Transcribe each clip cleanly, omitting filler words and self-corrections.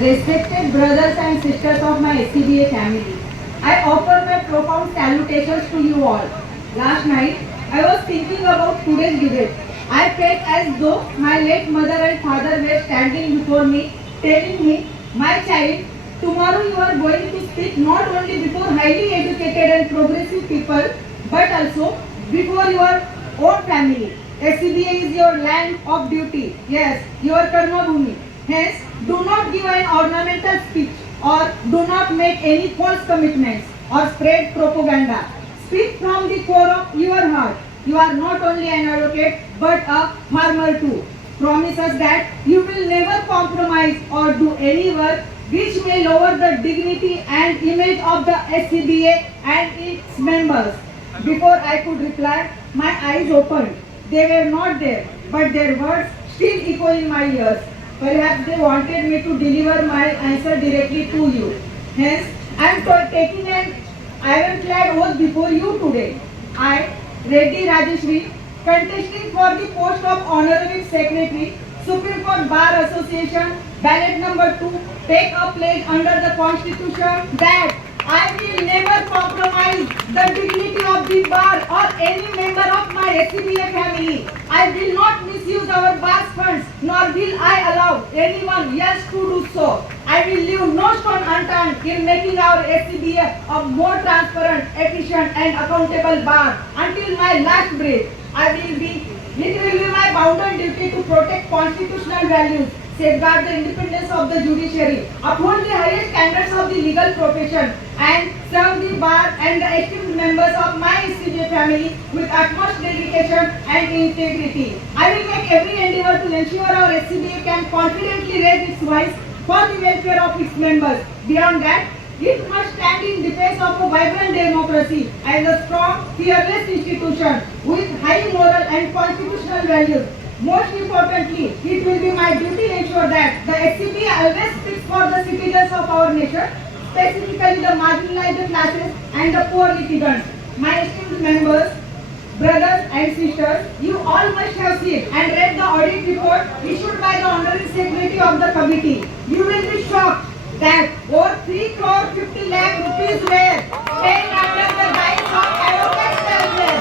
Respected brothers and sisters of my SCBA family, I offer my profound salutations to you all. Last night, I was thinking about today's debate. I felt as though my late mother and father were standing before me, telling me, my child, tomorrow you are going to speak not only before highly educated and progressive people, but also before your own family. SCBA is your land of duty. Yes, your karma bhumi. Hence, do not give an ornamental speech or do not make any false commitments or spread propaganda. Speak from the core of your heart. You are not only an advocate but a farmer too. Promise us that you will never compromise or do any work which may lower the dignity and image of the SCBA and its members. Before I could reply, my eyes opened. They were not there, but their words still echo in my ears. Perhaps they wanted me to deliver my answer directly to you. Hence, I am taking an ironclad oath before you today. I, Reddy Rajeshri, contesting for the post of Honorary Secretary, Supreme Court Bar Association, ballot number 2, take a pledge under the Constitution that I will never compromise the dignity of the bar or any member of my SCBA family. I will not misuse our bar's funds, nor will I allow anyone else to do so. I will leave no stone unturned in making our SCBA a more transparent, efficient and accountable bar until my last breath. It will be my bounden duty to protect constitutional values, safeguard the independence of the judiciary, uphold the highest standards of the legal profession, and serve the bar and the esteemed members of my SCBA family with utmost dedication and integrity. I will make every endeavor to ensure our SCBA can confidently raise its voice for the welfare of its members. Beyond that, it must stand in defense of a vibrant democracy as a strong, fearless institution with high moral and constitutional values. Most importantly, it will be my duty to ensure that the SCBA always speaks for the citizens of our nation, specifically the marginalized classes and the poor litigants. My esteemed members, brothers and sisters, you all must have seen and read the audit report issued by the Honorary Secretary of the committee. You will be shocked that over 3 crore 50 lakh rupees were spent under the guise of advocates welfare.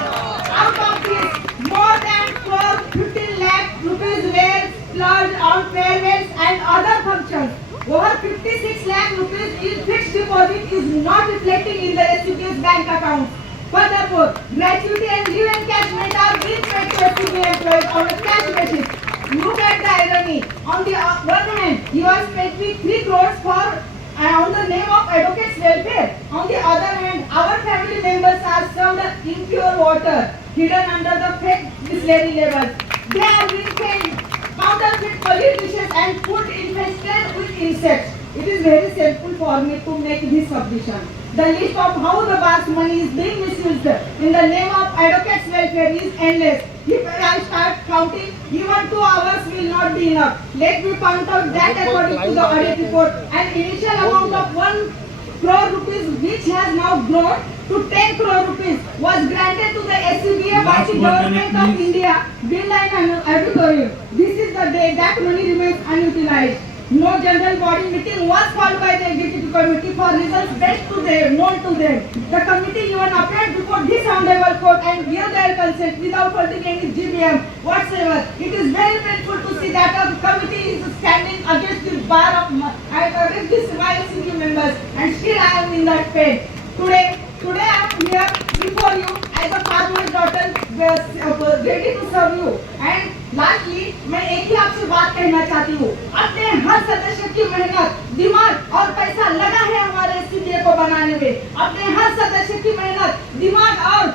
Out of this, more than crore 15 lakh rupees were splurged on farewells and other functions. Over 56 lakh rupees in fixed deposit is not reflecting in the SCBA's bank accounts. Furthermore, gratuity and leave encashment are being paid to SCBA employees on a cash basis. Look at the irony. On the one hand, you are spending 3 crores on the name of advocates welfare. On the other hand, our family members are served impure water hidden under the fake distillery labels. They are being paid counterfeit police dishes and food infested with insects. It is very simple for me to make this submission. The list of how the bar's money is being misused in the name of advocates welfare is endless. If I start counting, even 2 hours will not be enough. Let me point out that according to the audit report, an initial amount of 1 crore rupees, which has now grown to 10 crore rupees, was granted to the SCBA by the Government of India, Bill and Auditorium. This is the day that money remains unutilized. No general body meeting was called by the executive committee for reasons best to them, known to them. The committee even appeared before this honorable court and gave their consent without holding any GBM whatsoever. It is very painful to see that a committee is standing against the bar of against this YSCB members, and still I am in that pain. Today I am here before you as a farmer's daughter, ready to serve you. And lastly मैं एक ही आपसे बात कहना चाहती हूँ, अपने हर सदस्य की मेहनत, दिमाग और पैसा लगा है हमारे SCBA को बनाने में। अपने हर सदस्य की मेहनत, दिमाग और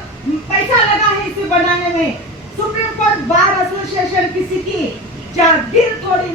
पैसा लगा है इसे बनाने में। सुप्रीम कोर्ट बार एसोसिएशन किसी की जागीर थोड़ी